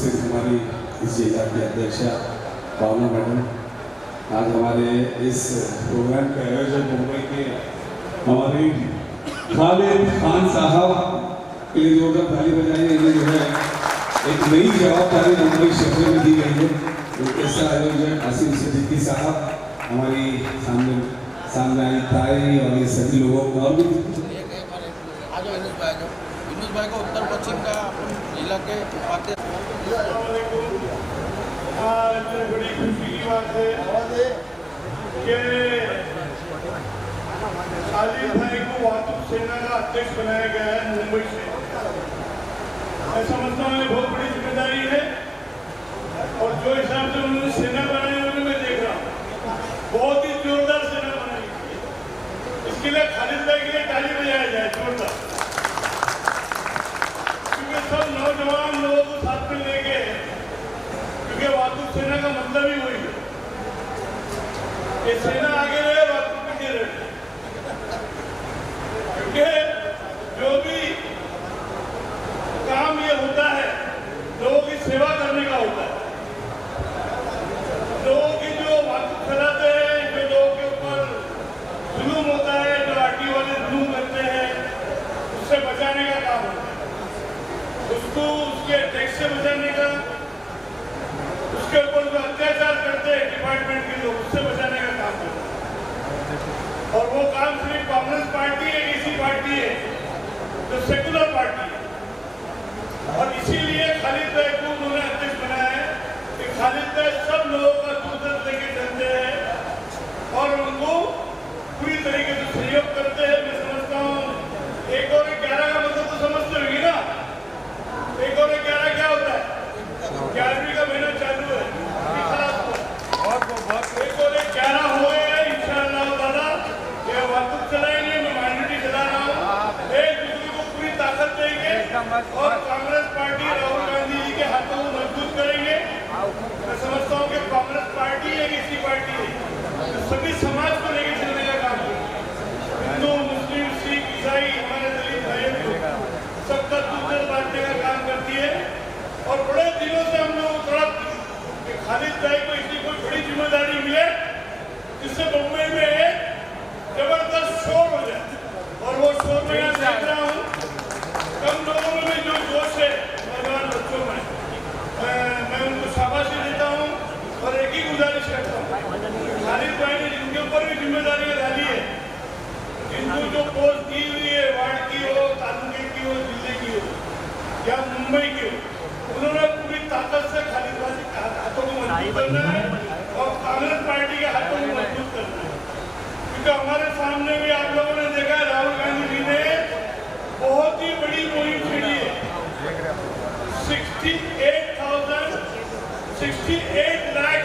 उपस्थित हमारी इस जिला की अध्यक्षा भावना मैडम, आज हमारे इस प्रोग्राम के आयोजक मुंबई के हमारे खालिद खान साहब के लिए जोरदार ताली बजाइए। इन्हें जो है एक नई जवाबदारी मुंबई शहर में दी गई है। इसका आयोजक आसिम सिद्दीकी साहब, हमारी सामने आई ताई और ये सभी लोगों को और भी यूनुस भाई को उत्तर पश्चिम का जिला के उपाध्यक्ष। आज बड़ी खुशी की बात है कि खालिद भाई को वातुक सेना का अध्यक्ष बनाया गया है मुंबई से। मैं समझता हूँ बहुत बड़ी जिम्मेदारी है और जो हिसाब से उन्होंने सेना बनाई है मैं देख रहा हूँ बहुत ही जोरदार सेना बनाई। इसके लिए खालिद भाई के लिए ताली बजाया जाए जोरदार, क्योंकि सब नौजवान लोगों को साथ में लेके, क्योंकि वातुक सेना का मतलब ही वही है कि सेना आगे रहे वातुक पीछे रहे। क्योंकि जो भी काम ये होता है लोगों की सेवा करने का होता है। लोगों की जो वातुक चलाते हैं, जो लोगों के ऊपर जुलूम होता है, जो आरटी वाले जुलूम करते हैं, उससे बचाने का काम होता है। उसको उसके टैक्स से बचाने का, उसके ऊपर जो अत्याचार करते हैं डिपार्टमेंट के लोग, उससे बचाने का काम करते हैं। और वो काम सिर्फ कांग्रेस पार्टी एक ऐसी पार्टी है जो सेकुलर पार्टी है। और इसीलिए खालिद भाई को उन्होंने अध्यक्ष बनाया है कि खालिद भाई सब लोगों का दूध लेके चलते हैं और उनको पूरी तरीके से सहयोग करते हैं। मैं समझता हूँ 1 और 11 का मतलब तो समझते होंगे ना। 1 और 11 क्या होता है? 11वीं का महीना चालू है, 1 और 11 हो गए इंशाअल्लाह ताला। ये वातुक चलाएंगे, मैं माइनॉरिटी चला रहा हूँ, एक दूसरे को पूरी ताकत देंगे और कांग्रेस पार्टी राहुल गांधी जी के हाथों को मजबूत करेंगे। मैं समझता हूँ कि कांग्रेस पार्टी एक ऐसी पार्टी है जो सभी समाज को लेकर चलने का काम करती है। हिंदू, मुस्लिम, सिख, ईसाई, हमारे दलित भाइयों को सबका दूध बांटने का काम करती है। और बड़े दिनों से हम लोग तड़प कि खालिद भाई को इसकी कोई बड़ी जिम्मेदारी मिले जिससे मुंबई में जबरदस्त शोर हो जाए। और वो शोर में यहाँ देख रहा हूँ कम लोगों में जो जोश है नौजवान बच्चों में, मैं उनको शाबाशी देता हूँ और एक ही गुजारिश करता हूँ, खालिद भाई ने जिनके ऊपर भी जिम्मेदारियाँ डाली है, जिनको जो पोस्ट दी हुई है, वार्ड की हो, तालुके की हो, जिले की हो या मुंबई की हो, उन्होंने पूरी ताकत से खालिद भाई के हाथों को मजबूत करना है और कांग्रेस पार्टी के हाथों को मजबूत करना है। क्योंकि हमारे सामने भी आप लोगों ने देखा है राहुल गांधी जी ने बहुत ही बड़ी मुहिम छेड़ी है। 68 लाख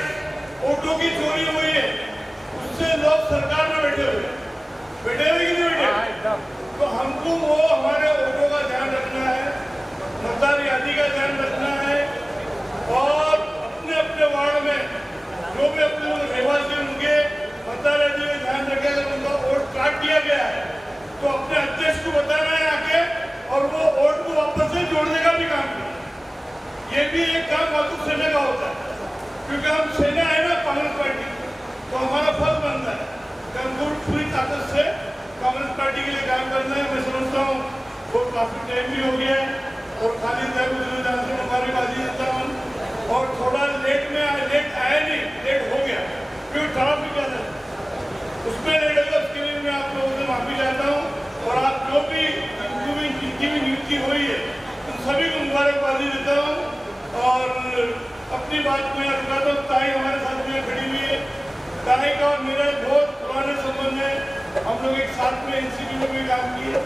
वोटों की चोरी हुई है, उससे लोग सरकार में बैठे हुए कि नहीं बैठे? तो हमको वो हमारे वोटों का ध्यान रखना है, मतदार यादी का ध्यान रखना है और अपने अपने वार्ड में जो भी अपने लोग रहवासी उनके मतदार यादी में ध्यान रखें। अगर उनका वोट काट दिया गया है तो अपने अध्यक्ष को बताना है आके और वो वोट को वापस से जोड़ने का भी काम करें। ये भी एक काम वातुक सेना का होता है, क्योंकि हम सेना है ना कांग्रेस पार्टी, तो हमारा फर्ज बनता है कि हमको पूरी ताकत से कांग्रेस पार्टी के लिए काम करना है। मैं समझता हूँ वो काफी टाइम भी हो गया है और खालिद भाई को मुबारकबादी देता हूँ। और थोड़ा लेट आया नहीं, लेट हो गया क्योंकि ट्रैफिक ज्यादा है, उसमें लेट होगा, उसके लिए मैं आप लोगों से माफी चाहता हूँ। और आप जो भी जिनकी भी नियुक्ति हुई है उन सभी को मुबारकबादी देता हूँ। और अपनी बात को यहाँ रुकाता हूँ। ताई हमारे साथ में खड़ी हुई है, ताई का और मेरा बहुत पुराने संबंध है। हम लोग एक साथ में एनसीपी में भी काम किए,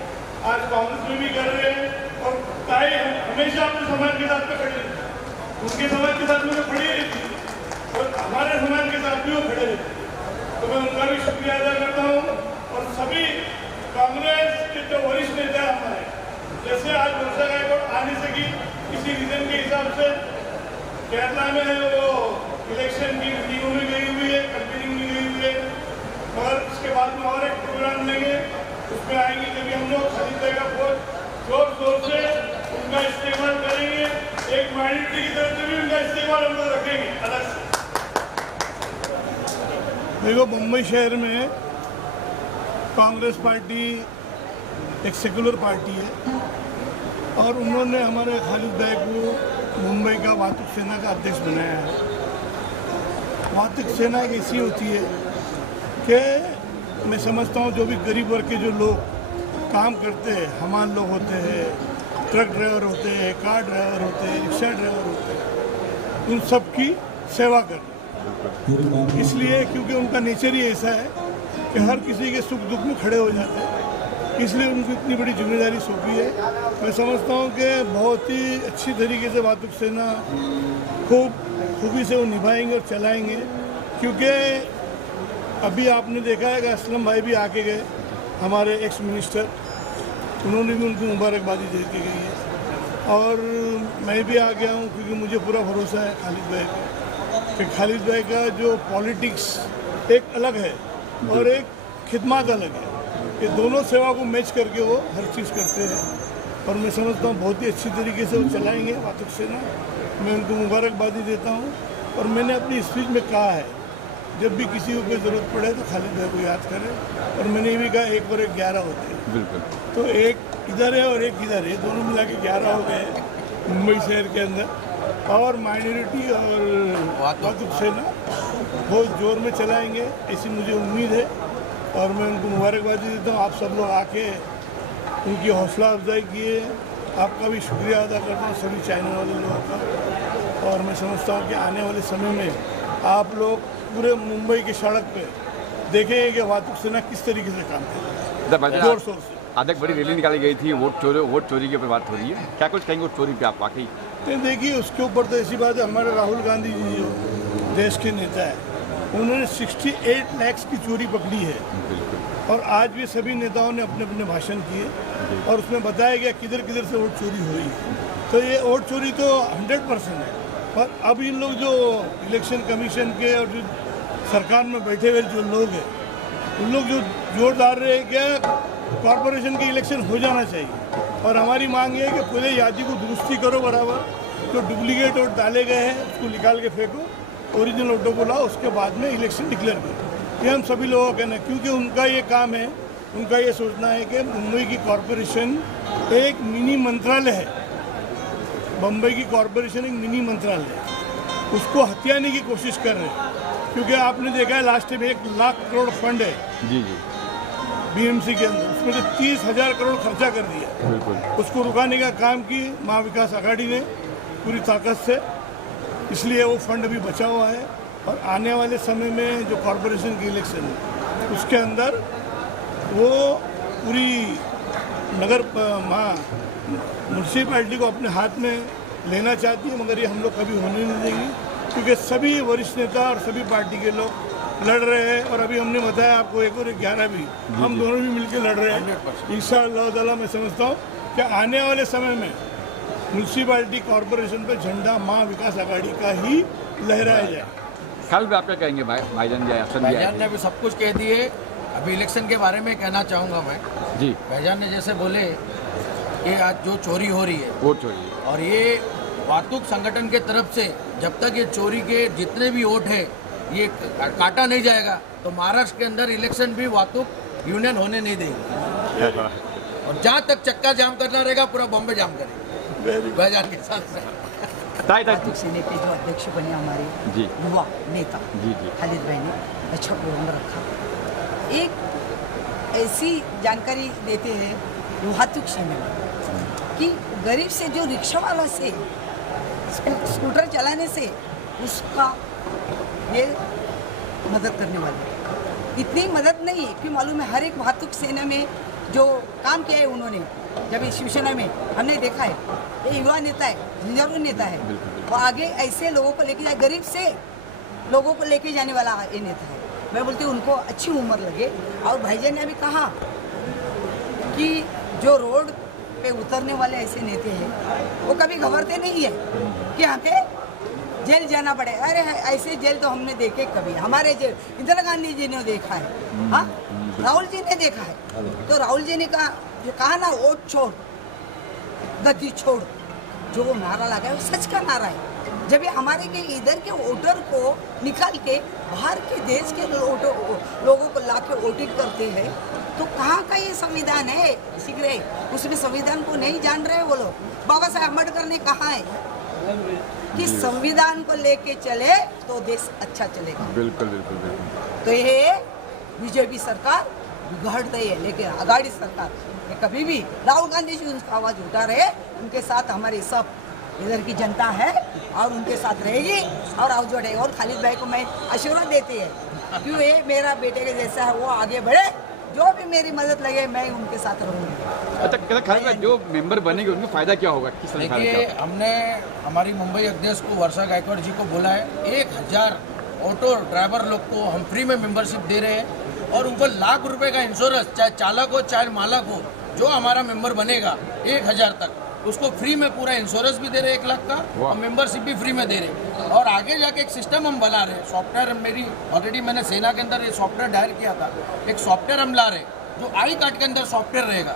आज कांग्रेस में भी कर रहे हैं। और ताई हमेशा अपने समाज के साथ में खड़ी रहती, उनके समाज के साथ में तो खड़ी रहती और हमारे समाज के साथ भी वो खड़े रहते। तो मैं उनका भी शुक्रिया अदा करता हूँ। और सभी कांग्रेस के जो वरिष्ठ नेता है हमारे, जैसे आज वर्षा गायकवाड़ आ नहीं सकी किसी रीजन के हिसाब से, केरला में वो इलेक्शन की मीटिंगों में गई हुई है, कंपेनिंग में गई हुई है, मगर इसके बाद में और एक प्रोग्राम लेंगे, उसमें आएंगे जब हम लोग खालिद भाई का बहुत जोर शोर से उनका इस्तेमाल करेंगे। एक माइनॉरिटी की तरफ से देखो, मुंबई शहर में कांग्रेस पार्टी एक सेकुलर पार्टी है और उन्होंने हमारे खालिद भाई को मुंबई का वातुक सेना का अध्यक्ष बनाया है। वातुक सेना एक ऐसी होती है कि मैं समझता हूँ जो भी गरीब वर्ग के जो लोग काम करते हैं, हमाल लोग होते हैं, ट्रक ड्राइवर होते हैं, कार ड्राइवर होते हैं, रिक्शा ड्राइवर होते हैं, उन सब की सेवा करना। इसलिए क्योंकि उनका नेचर ही ऐसा है कि हर किसी के सुख दुख में खड़े हो जाते हैं, इसलिए उनको इतनी बड़ी जिम्मेदारी सौंपी है। मैं समझता हूँ कि बहुत ही अच्छी तरीके से वातुक सेना खूबी से वो निभाएंगे और चलाएंगे। क्योंकि अभी आपने देखा है कि असलम भाई भी आके गए, हमारे एक्स मिनिस्टर, उन्होंने भी उनको मुबारकबादी दे के गई है और मैं भी आ गया हूँ क्योंकि मुझे पूरा भरोसा है खालिद भाई का कि खालिद भाई का जो पॉलिटिक्स एक अलग है और एक खिदमत अलग है। ये दोनों सेवा को मैच करके वो हर चीज़ करते हैं और मैं समझता हूँ बहुत ही अच्छी तरीके से वो चलाएंगे वातुक सेना। मैं उनको मुबारकबादी देता हूँ और मैंने अपनी स्पीच में कहा है जब भी किसी को कोई ज़रूरत पड़े तो खालिद भाई को याद करें। और मैंने ये भी कहा 1 और 1 11 होते हैं। बिल्कुल। तो एक इधर है और एक इधर है, दोनों मिला के 11 हो गए मुंबई शहर के अंदर। और माइनॉरिटी और वातुक सेना बहुत जोर में चलाएंगे ऐसी मुझे उम्मीद है और मैं उनको मुबारकबादी देता हूँ। आप सब लोग आके उनकी हौसला अफजाई किए, आपका भी शुक्रिया अदा करता हूँ सभी चैनल वाले लोगों का। और मैं समझता हूँ कि आने वाले समय में आप लोग पूरे मुंबई की सड़क पे देखेंगे कि वातुक सेना किस तरीके से काम कर रही है, जोर शोर से। आज एक बड़ी रैली निकाली गई थी, वोट चोरी के ऊपर बात हो रही है, क्या कुछ कहेंगे वोट चोरी पे आप वाकई? देखिए, उसके ऊपर तो ऐसी बात है, हमारे राहुल गांधी जी जो देश के नेता है उन्होंने 68 लाख की चोरी पकड़ी है और आज भी सभी नेताओं ने अपने अपने भाषण किए और उसमें बताया गया किधर किधर से वोट चोरी हुई है। तो ये वोट चोरी तो 100% है। और अब इन लोग जो इलेक्शन कमीशन के और जो सरकार में बैठे हुए जो लोग हैं उन लोग जो जोर डाल रहे हैं क्या कॉरपोरेशन के इलेक्शन हो जाना चाहिए और हमारी मांग ये है कि पहले यादी को दुरुस्ती करो बराबर, जो डुप्लीकेट वोट डाले गए हैं उसको निकाल के फेंको, ओरिजिनल वोटों को लाओ, उसके बाद में इलेक्शन डिक्लेयर करो। ये हम सभी लोगों का कहना है क्योंकि उनका ये काम है, उनका ये सोचना है कि मुंबई की कॉरपोरेशन एक मिनी मंत्रालय है। बम्बई की कॉरपोरेशन एक मिनी मंत्रालय है, उसको हथियाने की कोशिश कर रहे हैं क्योंकि आपने देखा है last time 1 lakh crore fund है जी बीएमसी के अंदर, उसमें से 30,000 करोड़ खर्चा कर दिया। बिल्कुल। उसको रुकाने का काम की महाविकास आघाड़ी ने पूरी ताकत से, इसलिए वो फंड भी बचा हुआ है और आने वाले समय में जो कॉरपोरेशन की इलेक्शन है उसके अंदर वो पूरी नगर म्यूनसिपैलिटी को अपने हाथ में लेना चाहती है, मगर ये हम लोग कभी होने नहीं देंगे क्योंकि सभी वरिष्ठ नेता और सभी पार्टी के लोग लड़ रहे हैं और अभी हमने बताया आपको 1 और 1 11 भी हम दोनों भी मिलकर लड़ रहे हैं। इंशाअल्लाह ताला मैं समझता हूँ कि आने वाले समय में म्यूनसिपैलिटी कॉरपोरेशन पे झंडा महाविकास आघाड़ी का ही लहराया जाए। कल भी आप क्या कहेंगे भाईजान जी? भाईजान ने अभी सब कुछ कह दिए। अभी इलेक्शन के बारे में कहना चाहूँगा मैं जी। भाईजान ने जैसे बोले कि आज जो चोरी हो रही है वोट चोरी और ये वातुक संगठन के तरफ से जब तक ये चोरी के जितने भी वोट है ये काटा नहीं जाएगा तो महाराष्ट्र के अंदर इलेक्शन भी वातुक यूनियन होने नहीं देंगे और जहाँ तक चक्का जाम करना रहेगा पूरा बॉम्बे जाम करेंगे भाईजान के साथ से। वातुक सेना के जो अध्यक्ष बने हमारे जी युवा नेता जी खालिद भाई ने अच्छा प्रोग्राम रखा। एक ऐसी जानकारी देते हैं वातुक सेना कि गरीब से जो रिक्शा वाला से स्कूटर चलाने से उसका ये मदद करने वाले इतनी मदद नहीं कि मालूम है हर एक वातुक सेना में जो काम किया है उन्होंने, जब इस शिवसेना में हमने देखा है ये युवा नेता है, झंझारू नेता है, वो आगे ऐसे लोगों को लेके जाए, गरीब से लोगों को लेके जाने वाला ये नेता है। मैं बोलती हूँ उनको अच्छी उम्र लगे। और भाईजान ने अभी कहा कि जो रोड पे उतरने वाले ऐसे नेता हैं वो कभी घबराते नहीं है कि यहाँ पे जेल जाना पड़े। अरे ऐसे जेल तो हमने देखे कभी, हमारे जेल इंदिरा गांधी जी ने देखा है, हाँ राहुल जी ने देखा है। तो राहुल जी ने कहा ना वोट छोड़ गति छोड़, जो वो नारा लगा है वो सच का नारा है। जब ये हमारे के इधर के वोटर को निकाल के बाहर के देश के लोगों को ला के वोटिंग करते हैं, तो कहाँ का ये संविधान है? सीख रहे उसमें संविधान को नहीं जान रहे वो लोग। बाबा साहब अम्बेडकर ने कहा है कि संविधान को लेके चले तो देश अच्छा चलेगा। बिल्कुल बिल्कुल बिल्कुल। तो ये बीजेपी सरकार बिगाड़ते है, लेकिन आघाड़ी सरकार ये कभी भी राहुल गांधी जी उनका आवाज उठा रहे, उनके साथ हमारे सब इधर की जनता है और उनके साथ रहेगी और आवाज उठाएगी। और खालिद भाई को मैं आशीर्वाद देती है, क्यों ये मेरा बेटे के जैसा है, वो आगे बढ़े, जो भी मेरी मदद लगे मैं उनके साथ रहूँगी। अच्छा कैसा खालिद भाई, जो मेंबर बनेंगे उनको फायदा क्या होगा, किस तरह देखिए, हमने हमारी मुंबई अध्यक्ष को वर्षा गायकवाड़ जी को बोला है 1000 ऑटो ड्राइवर लोग को हम फ्री में मेंबरशिप दे रहे हैं और उनको लाख रुपए का इंश्योरेंस, चाहे चालक हो चाहे मालक हो, जो हमारा मेंबर बनेगा 1000 तक उसको फ्री में पूरा इंश्योरेंस भी दे रहे 1 लाख का और मेंबरशिप भी फ्री में दे रहे। और आगे जाके एक सिस्टम हम बना रहे, सॉफ्टवेयर मेरी ऑलरेडी मैंने सेना के अंदर ये सॉफ्टवेयर डायल किया था, एक सॉफ्टवेयर हम ला रहे जो आई कार्ड के अंदर सॉफ्टवेयर रहेगा।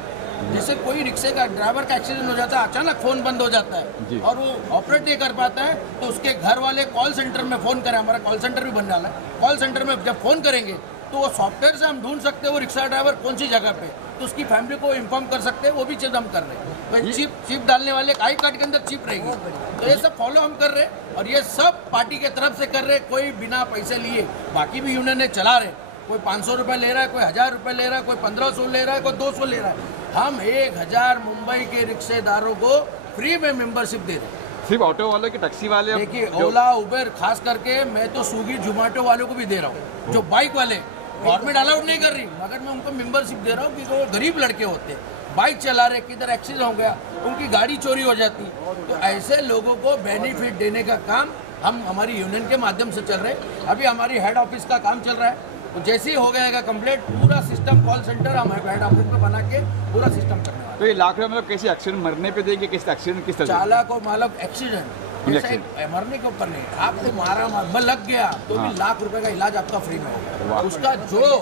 जैसे कोई रिक्शे का ड्राइवर का एक्सीडेंट हो जाता है, अचानक फोन बंद हो जाता है और वो ऑपरेट नहीं कर पाता है, तो उसके घर वाले कॉल सेंटर में फोन करें, हमारा कॉल सेंटर भी बन डाला है, कॉल सेंटर में जब फोन करेंगे तो वो सॉफ्टवेयर से हम ढूंढ सकते हैं वो रिक्शा ड्राइवर कौन सी जगह पे, तो उसकी फैमिली को इन्फॉर्म कर सकते हैं। वो भी चीज़ हम कर रहे हैं, तो चिप डालने वाले आई कार्ड के अंदर चिप रहेगी, तो ये सब फॉलो हम कर रहे हैं और ये सब पार्टी के तरफ से कर रहे हैं, कोई बिना पैसे लिए। बाकी भी यूनियन ने चला रहे, कोई 500 रुपये ले रहा है, कोई 1000 रुपये ले रहा है, कोई 1500 ले रहा है, कोई 200 ले रहा है। हम 1000 मुंबई के रिक्शेदारों को फ्री में मेंबरशिप दे रहे हैं। सिर्फ ऑटो वालों की, टैक्सी वाले? देखिए, ओला उबर खास करके मैं तो स्विगी जोमेटो वालों को भी दे रहा हूँ, जो बाइक वाले गवर्नमेंट अलाउड नहीं कर रही, मगर मैं उनको मेंबरशिप दे रहा हूँ क्योंकि वो गरीब लड़के होते हैं, बाइक चला रहे, किधर एक्सीडेंट हो गया, उनकी गाड़ी चोरी हो जाती, तो ऐसे लोगों को बेनिफिट देने का काम हम हमारी यूनियन के माध्यम से चल रहे हैं। अभी हमारी हेड ऑफिस का काम चल रहा है, तो जैसे ही हो जाएगा कंप्लीट, पूरा सिस्टम कॉल सेंटर हम हेड ऑफिस में बना के पूरा सिस्टम करने वाले। तो ये लाख रुपये मतलब कैसे एक्सीडेंट मरने पे देंगे, कैसे एक्सीडेंट किस तरह? चालक को मालक एक्सीडेंट मरने के ऊपर नहीं, आपको मारा लग गया तो भी लाख रुपए का इलाज आपका फ्री में होगा। उसका जो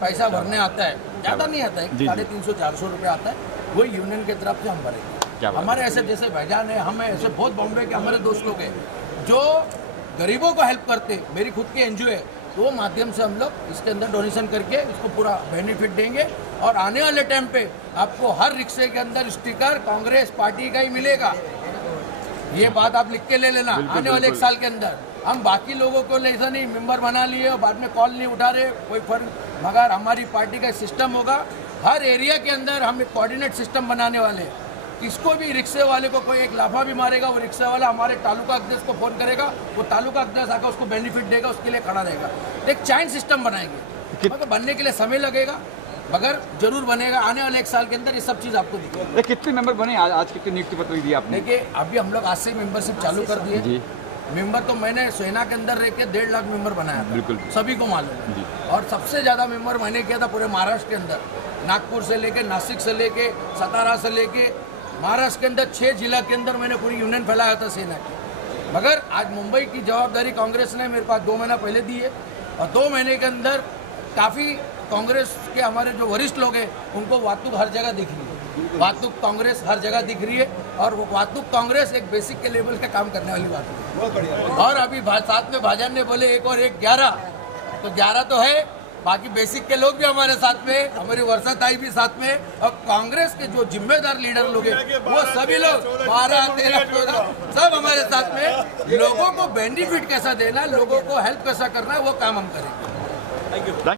पैसा भरने आता है, ज्यादा नहीं आता है, 350-400 रुपये आता है, वो यूनियन की तरफ से हम भरेंगे। हमारे ऐसे जैसे भाईजान है, हमें ऐसे बहुत बॉम्बे के हमारे दोस्त लोग हैं जो गरीबों को हेल्प करते, मेरी खुद की एनजीओ है, तो वो माध्यम से हम लोग इसके अंदर डोनेशन करके इसको पूरा बेनिफिट देंगे। और आने वाले टाइम पे आपको हर रिक्शे के अंदर स्टिकर कांग्रेस पार्टी का ही मिलेगा, ये बात आप लिख के ले लेना। आने वाले 1 साल के अंदर हम बाकी लोगों को ऐसा नहीं मेंबर बना लिए और बाद में कॉल नहीं उठा रहे, कोई फर्क, मगर हमारी पार्टी का सिस्टम होगा, हर एरिया के अंदर हम एक कोऑर्डिनेट सिस्टम बनाने वाले हैं। किसको भी रिक्शे वाले को कोई एक लाफा भी मारेगा, वो रिक्शा वाला हमारे तालुका अध्यक्ष को फोन करेगा, वो तालुका अध्यक्ष आकर उसको बेनिफिट देगा, उसके लिए खड़ा रहेगा। एक चैन सिस्टम बनाएंगे, मतलब बनने के लिए समय लगेगा मगर जरूर बनेगा। आने वाले 1 साल के अंदर ये सब चीज़ आपको दिखेगी। कितने मेंबर बने आज कितनी नियुक्ति पत्र दिया आपने? देखिए, अभी हम लोग आज से मेंबरशिप चालू कर दिए। मेंबर तो मैंने सेना के अंदर रह के 1.5 लाख मेंबर बनाया था, बिल्कुल सभी को मालूम है। और सबसे ज़्यादा मेंबर मैंने किया था पूरे महाराष्ट्र के अंदर, नागपुर से लेके नासिक से लेके सतारा से लेके महाराष्ट्र के अंदर 6 जिला के अंदर मैंने पूरी यूनियन फैलाया था सेना की। मगर आज मुंबई की जवाबदारी कांग्रेस ने मेरे पास 2 महीना पहले दी है और 2 महीने के अंदर काफ़ी कांग्रेस के हमारे जो वरिष्ठ लोग हैं उनको वातुक हर जगह दिख रही है, वातुक कांग्रेस हर जगह दिख रही है और वो वातुक कांग्रेस एक बेसिक के लेवल का काम करने वाली बात है। और अभी साथ में भाजपा ने बोले 1 और 1 11, तो 11 तो है, बाकी बेसिक के लोग भी हमारे साथ में, हमारी वर्षा ताई भी साथ में, और कांग्रेस के जो जिम्मेदार लीडर लोग हैं वो सभी लोग 12, 13, 14 सब हमारे साथ में। लोगों को बेनिफिट कैसा देना, लोगों को हेल्प कैसा करना है, वो काम हम करेंगे।